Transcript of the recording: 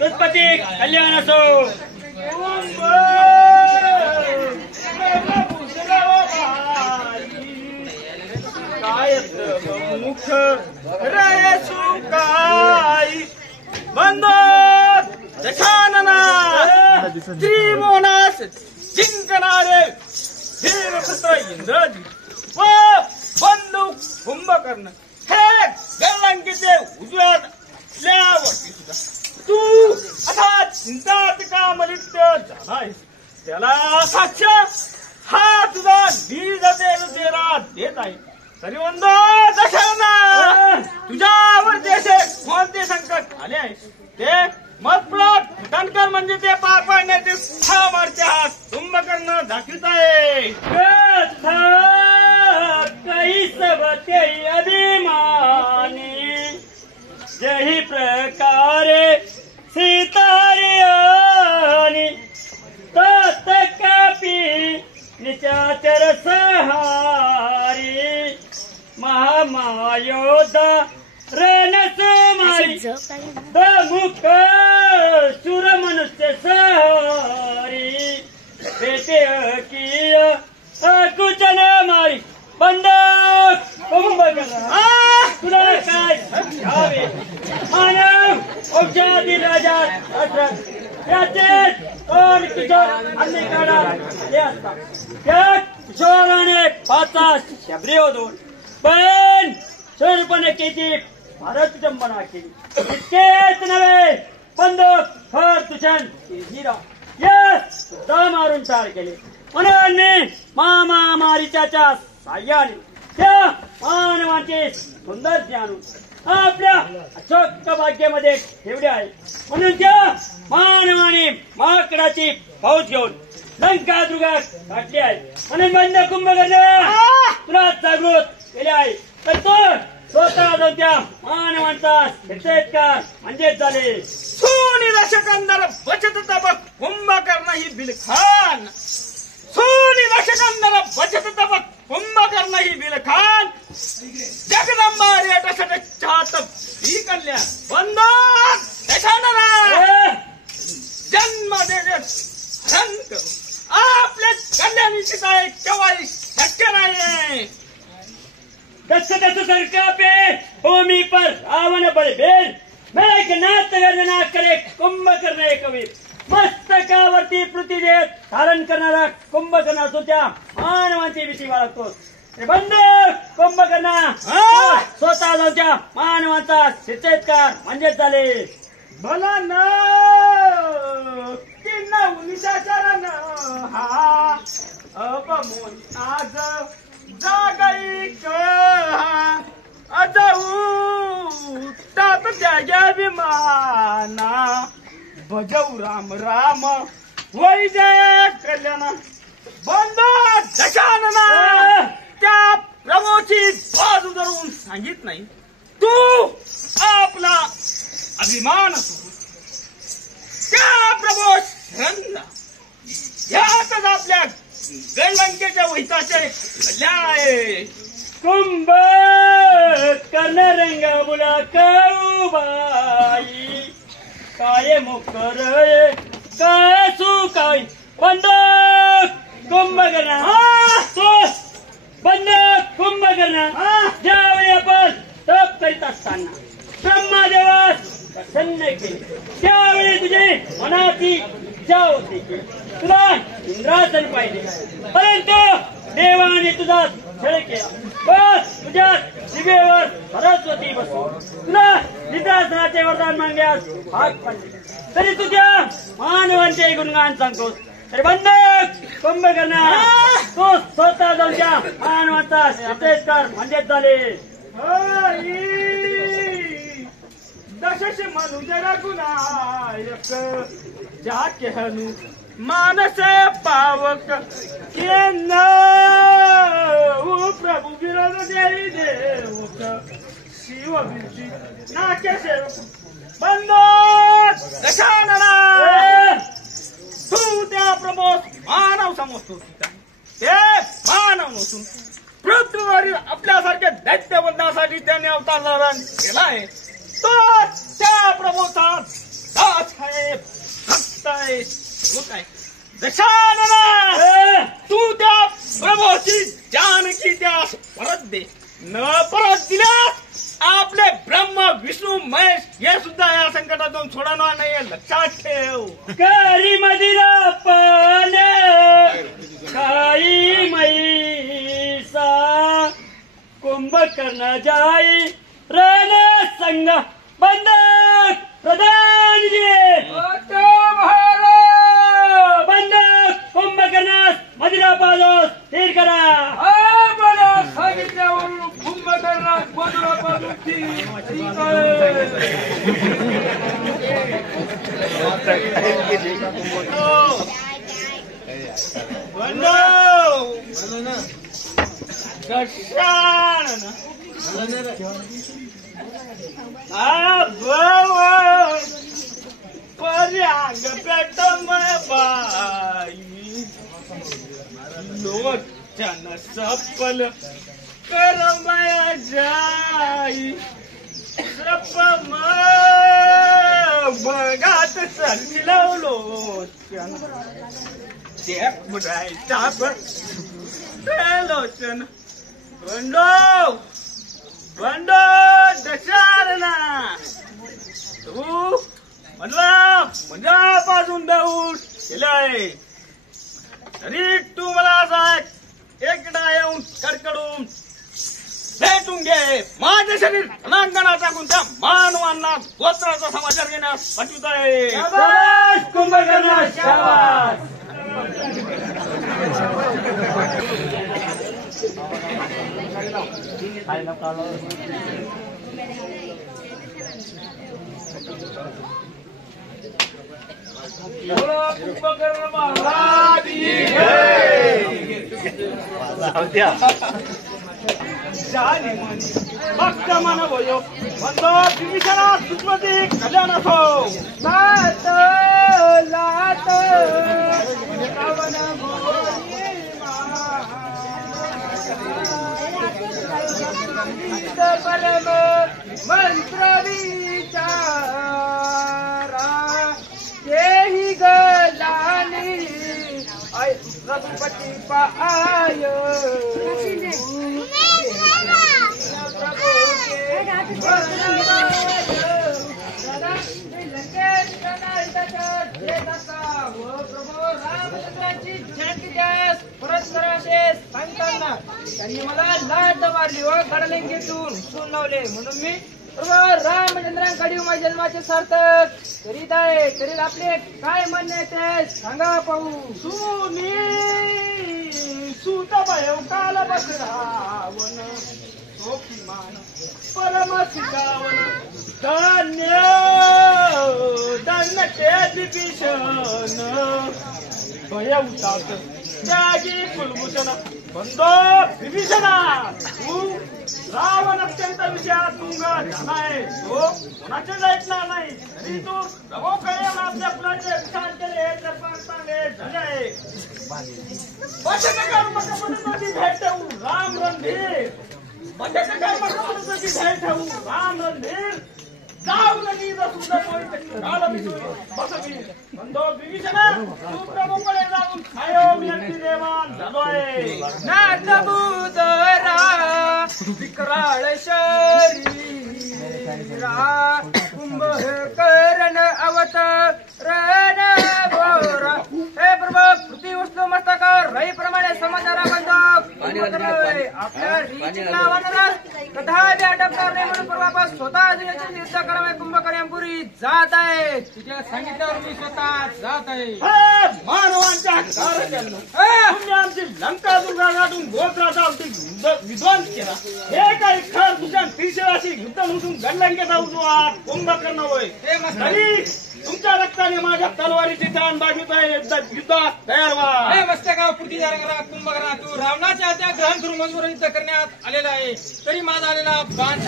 तुझपती कल्याण असो. काय मुख रे सुकाई बंद दशानना त्रिमोनास जिंकणारे धीरपुत्र इंद्रजित व बंधू कुंभकर्ण हे गलंकीचे उजव्यावरती सुद्धा तू आता चिंतात का मलिप्त झालायस. त्याला साक्ष हा तुझा तेरा देत आहे. तरी वंदो दशानना तुझ्यावर देशे कोणते संकट आले आहे ते मतप्रत खटणकर म्हणजे ते पार पाडण्याचे सामर्थ्य हा कुंभकर्ण दाखवित आहे. काही सबते अभिमानी जही प्रकारे सीतारियानी तत कापी निचाचर सहारी महामायोदा रणसुमारी दमुख सुर मनुष्य सहारी बेटे किय कुचन मारी बंद कुंभकर्ण तुला काय घ्यावे. मानव औषधी राजा त्याचे तोंड किशोर अन्य काढा हे असतात. त्या किशोराने 5 शबरी ओढून पण शूर्पणखेची भारत विडंबना केली. इतकेच नव्हे बंदूक खर तुझ्यान हिरा यश सुद्धा मारून ठार केले. म्हणून मी महामारीच्या साह्याने त्या मानवाचे सुंदर ज्ञान आपल्या अशोक भाग्यामध्ये ठेवले आहे. म्हणून त्या मानवाने माकडाची फौज घेऊन लंका दुर्गात काढली आहे. म्हणून बंद कुंभकर्ण तुला जागृत केले आहे. तर तो स्वतः जाऊन त्या मानवांचा हितकार म्हणजेच झाले. सोनी दशकंदर बचत तबक कुंभकर्ण ही बिलखान. सोनी दशकंदर बचत तबक कुंभकर्ण ही बिलखान. जगदंबा रेटसट चाहत ही कल्याण बंद दशानना जन्म देणे हरण करू आपल्या कल्याणीची काय केव्हाही शक्य नाही. दस सरका पे भूमि पर रावण बलबेर मेघनाथ गर्जना करे कुंभकर्ण एक वीर. मस्तकावरती पृथ्वी देत धारण करणारा कुंभकर्ण असो त्या मानवांची भीती बाळगतो. बंद कुंभकर्ण स्वतः जाऊन त्या मानवांचा हितकार म्हणजेच झाले. भला न किन्ना उनिशाचरण हा अपमोन आज जागई अजाऊ तात त्याग्या विमाना भजऊ राम राम वै जय कल्याण बंद दशानना त्या प्रभूची बाजू धरून सांगित नाही. तू आपला अभिमान असो त्या प्रभू शरण यातच आपल्या गलंकेच्या वैताचे कल्याण आहे. कुंभ कर्ण रंगा बुला कौबाई काय मुकर काय सुकाई बंद कुंभकर्ण बंद कुंभकर्ण. ज्यावेळी आपण तप करीत असताना ब्रह्मदेवास प्रसन्न केले त्यावेळी तुझी मनाची इच्छा होती तुला इंद्रासन पाहिजे. परंतु देवाने तुझा छळ केला. बस तुझ्या दिवेवर सरस्वती बसू तुला निद्रासनाचे वरदान मागण्यास भाग पडले. तरी तुझ्या मानवांचे गुणगान सांगतोस. अरे बंद कुंभकर्ण तो स्वतः जाऊन त्या मानवाचा हितकार म्हणजेच झाले. दशश मनुजर गुणायक जाके हनु मानस पावक के न प्रभु विरोध देई देवक शिव बिरची नाके सेवक बंद दशानना तू त्या प्रभू मानव समजतो. ते मानव नसून पृथ्वीवरील आपल्यासाठी दैत्यवधासाठी त्यांनी अवतार धारण केलाय तो त्या प्रभूचा दास आहे, भक्त आहे. काय दशानना तू त्या प्रभूची जानकी त्यास परत दे. न परत दिल्यास आपले ब्रह्म विष्णू महेश हे सुद्धा या संकटातून सोडणार नाही, लक्षात ठेव. करी मदिरा पान खाई मैसा कुंभकर्ण जाई रण संग बंधक प्रधान जी बंधक कुंभकर्ण मदिरा पाजोस स्थिर करा. सांगितल्यावरून कुंभकर्ण मदिरा पाजूची पर्याग पेटम बाई लोचन सफल करमय जाई सप बघात सरमिलव लोचन ते बुडायचा लोचन बंडो बंडो दशारणा तू मनापासून दौड केलंय तरी तू मला असा एकदा येऊन कडकडून भेटून घे. माझे शरीर रणांगणात टाकून त्या मानवांना गोत्राचा समाचार घेण्यास पाठवित आहे. शाबास कुंभकर्ण शाबास. कुंभकर्ण महाराज भक्त मन भयो बंधो विभीषणा सुकृती कल्याण असो. लात लात रावण परम मंत्र विचारा तेही गलानी रघुपती पाय सांगताना त्यांनी मला लाट मारली व कडलिंगेतून सून लावले म्हणून मी रामचंद्रांकडे माझ्या जन्माचे सार्थक करीत आहे. करीत आपले काय म्हणणे ते सांगा पाहू. सुनी सुत भयव काल बसरावण सोपीमान परम शिकावण धन्य धन्य तेज भीषण भयवतात त्यागी कुलभूषण बंधो विभीषणा तू रावण अत्यंत विषयात तुंगा झालाय तो कोणाचेच ऐकणार नाही. तरी तू प्रभूकडे आपल्या फुलाचे विचार केले तर पण चांगले झाले. भेट ठेवू राम रणधीर भेट ठेवू राम रणधीर जाऊ नदी बंधो विभीषणा तू प्रभूकडे जाऊन खायो विनंती देवान झालोय. नाथबुदरा विकराळ शरीरा कुंभकर्ण अवतरण घोर. हे प्रभू पृथ्वी वस्तू मस्तकार रई प्रमाणे समाचारा बंधक आपल्या रीतीला वनरस कथा अटकणार नाही म्हणून पूर्वापास स्वतः युद्ध करावे कुंभकर्णपुरी जात आहे. तुझ्या सांगितल्यावर मी स्वतः जात आहे. मानवांच्या तुम्ही आमची लंका दुर्गा गाठून गोत्राचा विध्वंस केला. हे काही खर दुसऱ्या त्रिशेवाशी युद्ध म्हणून गडलंकेचा उजवात कुंभकर्ण होय. तरी तुमच्या रक्ताने माझ्या तलवारीची जाण बाजूत आहे. युद्धात तयार व्हा. मस्तकाव पृथ्वी कुंभकर्ण तू रावणाच्या त्या ग्रहण करून मंजूर युद्ध करण्यात आलेला आहे. तरी माझा आलेला बाण